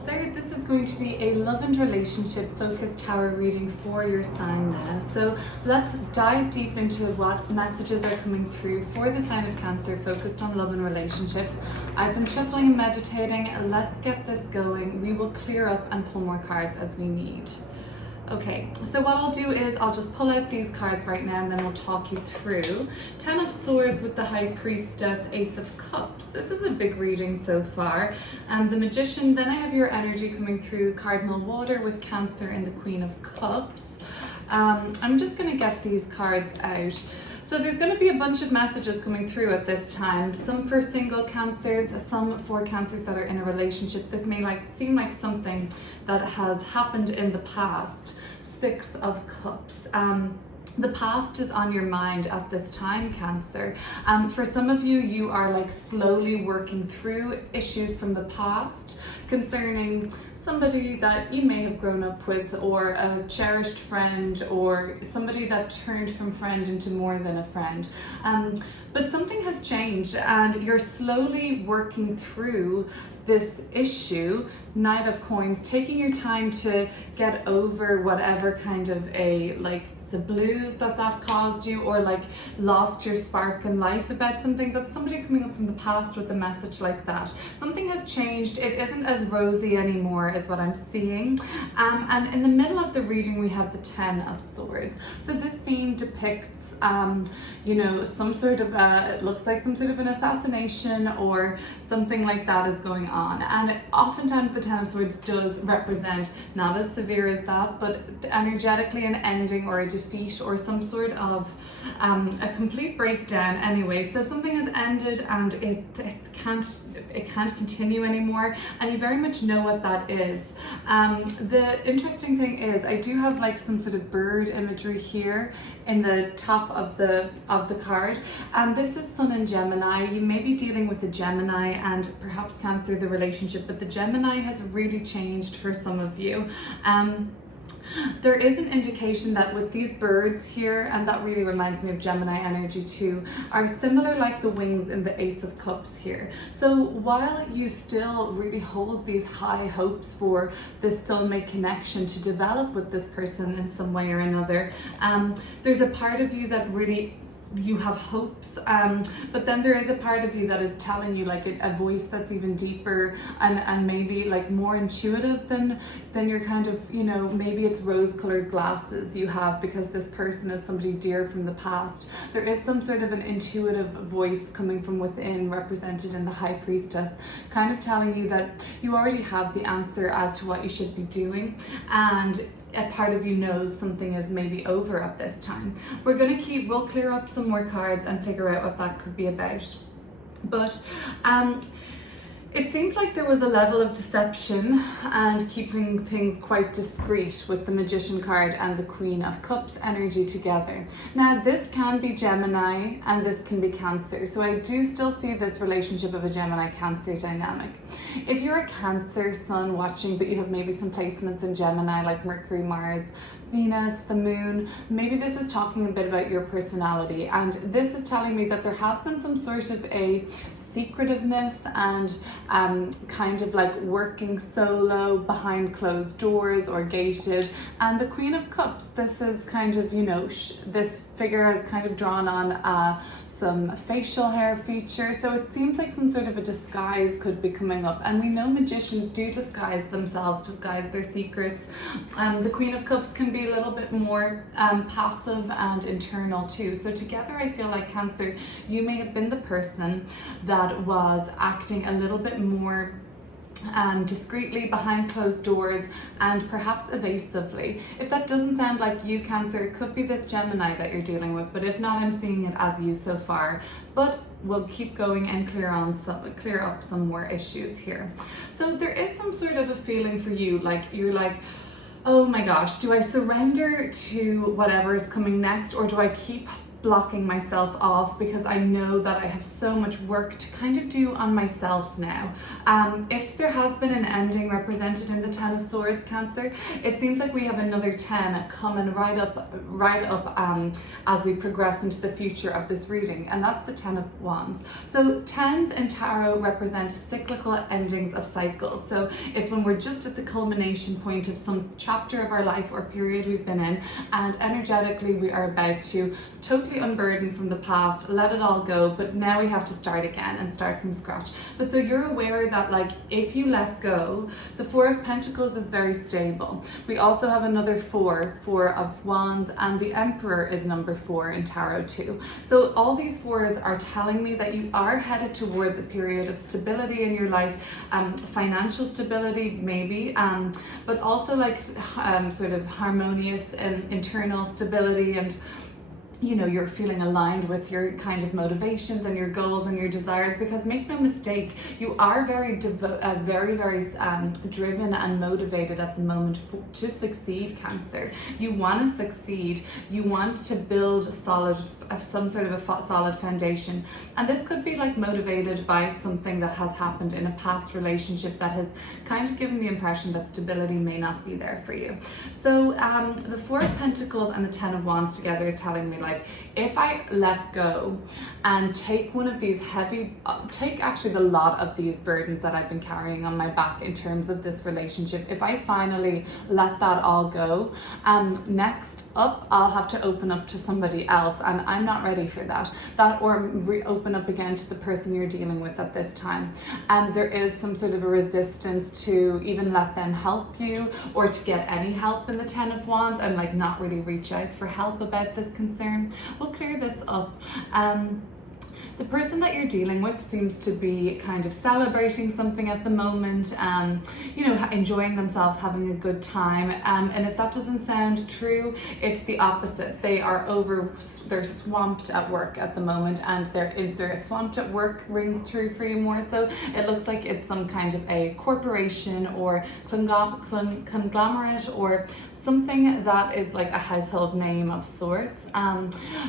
Cancer. This is going to be a love and relationship focused tarot reading for your sign now. So let's dive deep into what messages are coming through for the sign of Cancer focused on love and relationships. I've been shuffling and meditating. Let's get this going. We will clear up and pull more cards as we need. Okay, so what I'll do is I'll just pull out these cards right now and then we'll talk you through. 10 of Swords with the High Priestess, Ace of Cups. This is a big reading so far. And the Magician, then I have your energy coming through, Cardinal Water with Cancer and the Queen of Cups. I'm just going to get these cards out. So there's going to be a bunch of messages coming through at this time, some for single Cancers, some for Cancers that are in a relationship. This may seem like something that has happened in the past. 6 of Cups. The past is on your mind at this time, Cancer. For some of you, you are slowly working through issues from the past concerning somebody that you may have grown up with, or a cherished friend, or somebody that turned from friend into more than a friend. But something has changed and you're slowly working through this issue. Knight of Coins, taking your time to get over whatever kind of the blues that caused you, or lost your spark in life about something. That's somebody coming up from the past with a message like that. Something has changed. It isn't as rosy anymore is what I'm seeing. And in the middle of the reading we have the 10 of Swords. So this scene depicts some sort of it looks like some sort of an assassination or something like that is going on. And oftentimes the 10 of Swords does represent, not as severe as that, but energetically an ending or a defeat or some sort of a complete breakdown anyway. So something has ended and it can't continue anymore, and you very much know what that is. The interesting thing is I do have some sort of bird imagery here in the top of the card, and this is Sun and Gemini. You may be dealing with a Gemini and perhaps Cancer, the relationship, but the Gemini has really changed for some of you. There is an indication that with these birds here, and that really reminds me of Gemini energy too, are similar like the wings in the Ace of Cups here. So while you still really hold these high hopes for this soulmate connection to develop with this person in some way or another, there's a part of you that really you have hopes, but then there is a part of you that is telling you a voice that's even deeper and maybe more intuitive than your kind of, maybe it's rose-colored glasses you have because this person is somebody dear from the past. There is some sort of an intuitive voice coming from within, represented in the High Priestess, kind of telling you that you already have the answer as to what you should be doing, and a part of you knows something is maybe over at this time. We'll clear up some more cards and figure out what that could be about. But it seems like there was a level of deception and keeping things quite discreet with the Magician card and the Queen of Cups energy together. Now this can be Gemini and this can be Cancer, so I do still see this relationship of a Gemini-Cancer dynamic. If you're a Cancer sun watching but you have maybe some placements in Gemini like Mercury, Mars, Venus, the moon, maybe this is talking a bit about your personality, and this is telling me that there has been some sort of a secretiveness and kind of working solo behind closed doors or gated. And the Queen of Cups, this is kind of, this figure has kind of drawn on some facial hair feature, so it seems like some sort of a disguise could be coming up, and we know magicians do disguise themselves, disguise their secrets. The Queen of Cups can be a little bit more passive and internal too. So together I feel like Cancer, you may have been the person that was acting a little bit more discreetly behind closed doors and perhaps evasively. If that doesn't sound like you, Cancer, it could be this Gemini that you're dealing with, but if not, I'm seeing it as you so far. But we'll keep going and clear up some more issues here. So there is some sort of a feeling for you, you're oh my gosh, do I surrender to whatever is coming next, or do I keep blocking myself off because I know that I have so much work to kind of do on myself now. If there has been an ending represented in the Ten of Swords, Cancer, it seems like we have another 10 coming right up as we progress into the future of this reading, and that's the Ten of Wands. So 10s in tarot represent cyclical endings of cycles. So it's when we're just at the culmination point of some chapter of our life or period we've been in, and energetically we are about to totally unburden from the past, let it all go, but now we have to start again and start from scratch. But so you're aware that like if you let go, the Four of Pentacles is very stable. We also have another Four of Wands, and the Emperor is number 4 in tarot too. So all these fours are telling me that you are headed towards a period of stability in your life, financial stability maybe, but also like sort of harmonious internal stability, and you know, you're feeling aligned with your kind of motivations and your goals and your desires, because make no mistake, you are very driven and motivated at the moment to succeed, Cancer. You want to succeed, you want to build some sort of a solid foundation, and this could be like motivated by something that has happened in a past relationship that has kind of given the impression that stability may not be there for you. So the Four of Pentacles and the Ten of Wands together is telling me like, if I let go and take one of these take actually the lot of these burdens that I've been carrying on my back in terms of this relationship, if I finally let that all go, next up I'll have to open up to somebody else, and I'm not ready for that. Or open up again to the person you're dealing with at this time. And there is some sort of a resistance to even let them help you, or to get any help in the Ten of Wands, and like not really reach out for help about this concern. We'll clear this up. The person that you're dealing with seems to be kind of celebrating something at the moment, you know, enjoying themselves, having a good time. And if that doesn't sound true, it's the opposite. They're swamped at work at the moment, and if they're swamped at work rings true for you more so. It looks like it's some kind of a corporation or conglomerate, or something that is like a household name of sorts.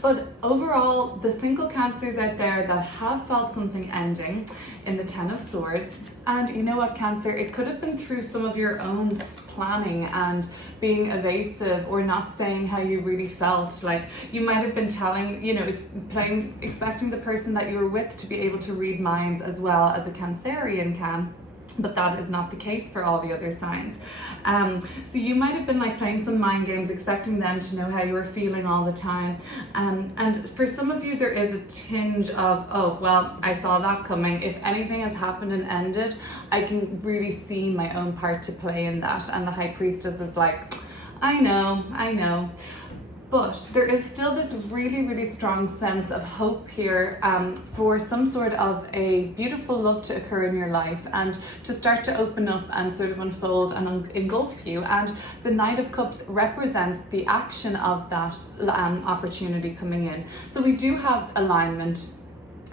But overall, the single Cancers out there that have felt something ending in the Ten of Swords, and you know what, Cancer, it could have been through some of your own planning and being evasive, or not saying how you really felt. Like you might have been telling, you know, expecting the person that you were with to be able to read minds as well as a Cancerian can. But that is not the case for all the other signs. So you might have been like playing some mind games, expecting them to know how you were feeling all the time. And for some of you, there is a tinge of, oh, well, I saw that coming. If anything has happened and ended, I can really see my own part to play in that. And the High Priestess is like, I know. But there is still this really, really strong sense of hope here for some sort of a beautiful love to occur in your life and to start to open up and sort of unfold and engulf you. And the Knight of Cups represents the action of that opportunity coming in. So we do have alignment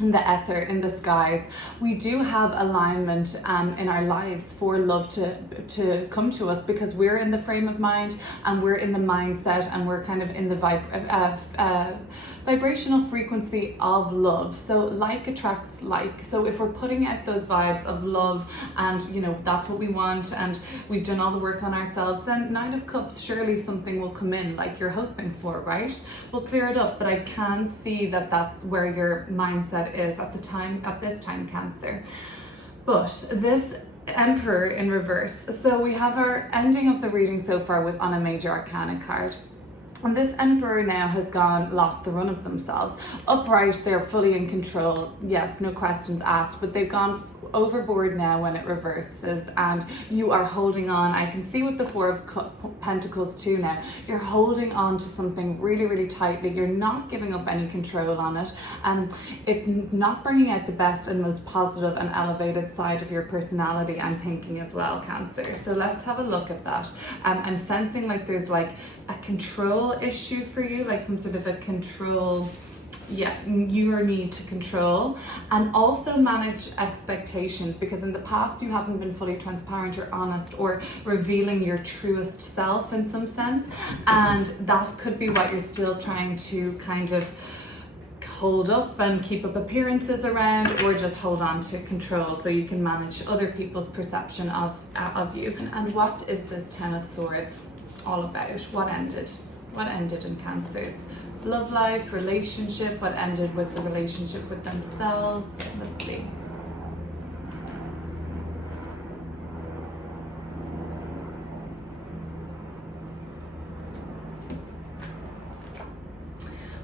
in the ether, in the skies. We do have alignment in our lives for love to come to us, because we're in the frame of mind and we're in the mindset and we're kind of in the vibrational frequency of love. So like attracts like. So if we're putting out those vibes of love, and you know, that's what we want, and we've done all the work on ourselves, then Nine of Cups, surely something will come in like you're hoping for, right? We'll clear it up, but I can see that that's where your mindset is at this time, Cancer. But this Emperor in reverse. So we have our ending of the reading so far on a Major Arcana card. And this Emperor now has lost the run of themselves. Upright, they're fully in control. Yes, no questions asked, but they've gone overboard now when it reverses, and you are holding on. I can see with the Four of Pentacles too now. You're holding on to something really, really tightly. You're not giving up any control on it. It's not bringing out the best and most positive and elevated side of your personality and thinking as well, Cancer. So let's have a look at that. I'm sensing like there's like a control issue for you, like some sort of a control, your need to control and also manage expectations, because in the past you haven't been fully transparent or honest or revealing your truest self in some sense, and that could be what you're still trying to kind of hold up and keep up appearances around, or just hold on to control so you can manage other people's perception of you. And what is this Ten of Swords all about? What ended? What ended in Cancer's love life, relationship? What ended with the relationship with themselves? Let's see.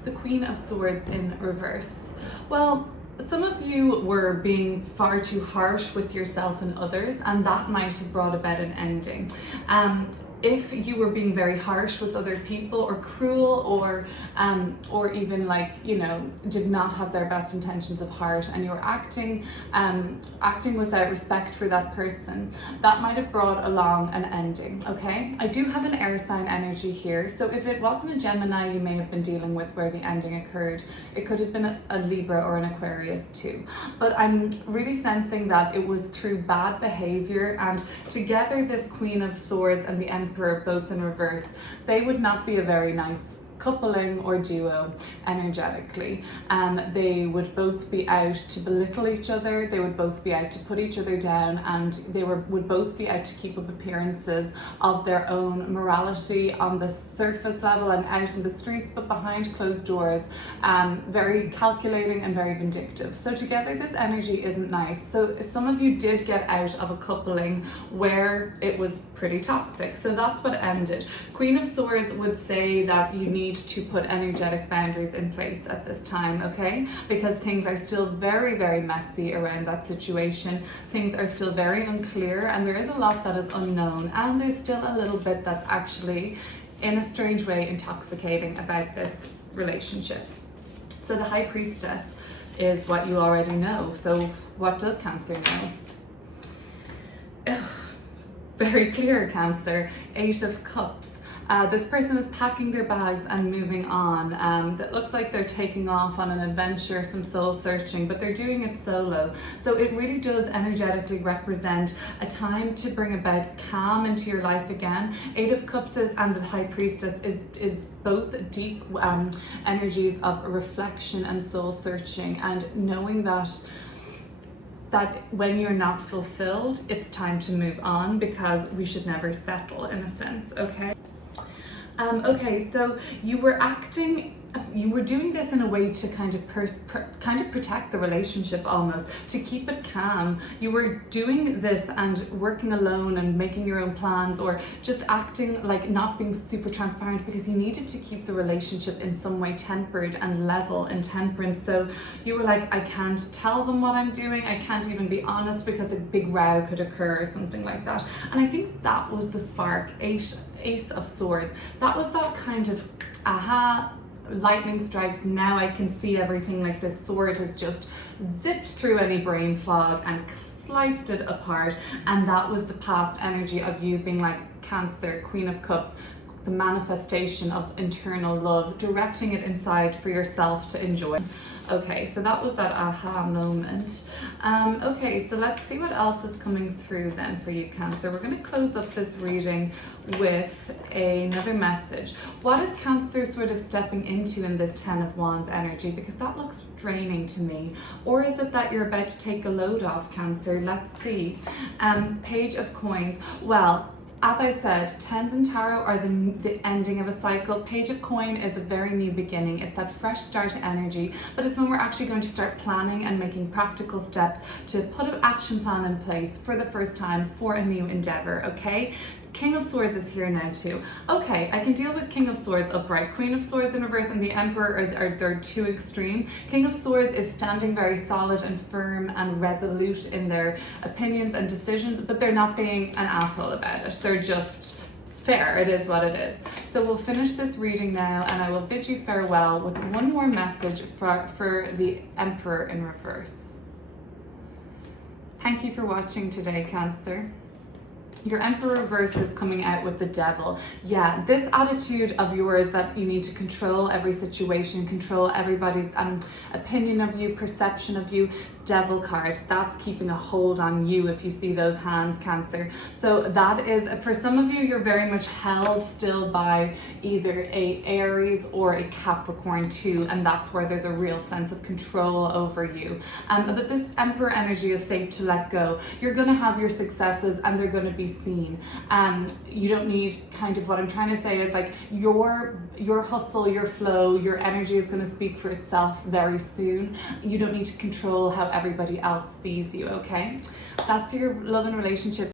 The Queen of Swords in reverse. Well, some of you were being far too harsh with yourself and others, and that might have brought about an ending. If you were being very harsh with other people, or cruel, or even like, you know, did not have their best intentions of heart, and you were acting without respect for that person, that might have brought along an ending. Okay, I do have an air sign energy here, so if it wasn't a Gemini you may have been dealing with where the ending occurred, it could have been a Libra or an Aquarius too. But I'm really sensing that it was through bad behavior, and together this Queen of Swords and the Emperor, both in reverse, they would not be a very nice coupling or duo energetically. They would both be out to belittle each other, they would both be out to put each other down, and they would both be out to keep up appearances of their own morality on the surface level and out in the streets, but behind closed doors, very calculating and very vindictive. So together this energy isn't nice. So some of you did get out of a coupling where it was pretty toxic, so that's what ended. Queen of Swords would say that you need to put energetic boundaries in place at this time, okay? Because things are still very, very messy around that situation. Things are still very unclear, and there is a lot that is unknown, and there's still a little bit that's actually, in a strange way, intoxicating about this relationship. So the High Priestess is what you already know. So what does Cancer know? Very clear, Cancer. 8 of Cups. This person is packing their bags and moving on. That looks like they're taking off on an adventure, some soul searching, but they're doing it solo. So it really does energetically represent a time to bring about calm into your life again. 8 of Cups and the High Priestess is both deep energies of reflection and soul searching, and knowing that when you're not fulfilled, it's time to move on, because we should never settle, in a sense, okay? Okay, so you were doing this in a way to kind of protect the relationship, almost to keep it calm. You were doing this and working alone and making your own plans, or just acting like not being super transparent, because you needed to keep the relationship in some way tempered and level and temperance. So you were like, I can't tell them what I'm doing, I can't even be honest, because a big row could occur or something like that. And I think that was the spark. Ace of Swords, that was that kind of aha, lightning strikes, now I can see everything. Like this sword has just zipped through any brain fog and sliced it apart. And that was the past energy of you being like, Cancer, Queen of Cups, the manifestation of internal love, directing it inside for yourself to enjoy. Okay, so that was that aha moment. Okay, so let's see what else is coming through then for you, Cancer. We're going to close up this reading with another message. What is Cancer sort of stepping into in this 10 of Wands energy? Because that looks draining to me. Or is it that you're about to take a load off, Cancer? Let's see. Page of Coins. Well, as I said, tens in tarot are the ending of a cycle. Page of Coin is a very new beginning. It's that fresh start energy, but it's when we're actually going to start planning and making practical steps to put an action plan in place for the first time for a new endeavor, okay? King of Swords is here now too. Okay, I can deal with King of Swords upright. Queen of Swords in reverse and the Emperor they're too extreme. King of Swords is standing very solid and firm and resolute in their opinions and decisions, but they're not being an asshole about it. They're just fair. It is what it is. So we'll finish this reading now, and I will bid you farewell with one more message for the Emperor in reverse. Thank you for watching today, Cancer. Your Emperor reverse is coming out with the Devil. Yeah, this attitude of yours that you need to control every situation, control everybody's opinion of you, perception of you, Devil card, that's keeping a hold on you if you see those hands, Cancer. So that is, for some of you, you're very much held still by either a Aries or a Capricorn too, and that's where there's a real sense of control over you. But this Emperor energy is safe to let go. You're going to have your successes and they're going to be seen. You don't need, kind of what I'm trying to say is like your hustle, your flow, your energy is going to speak for itself very soon. You don't need to control how everybody else sees you, okay? That's your love and relationship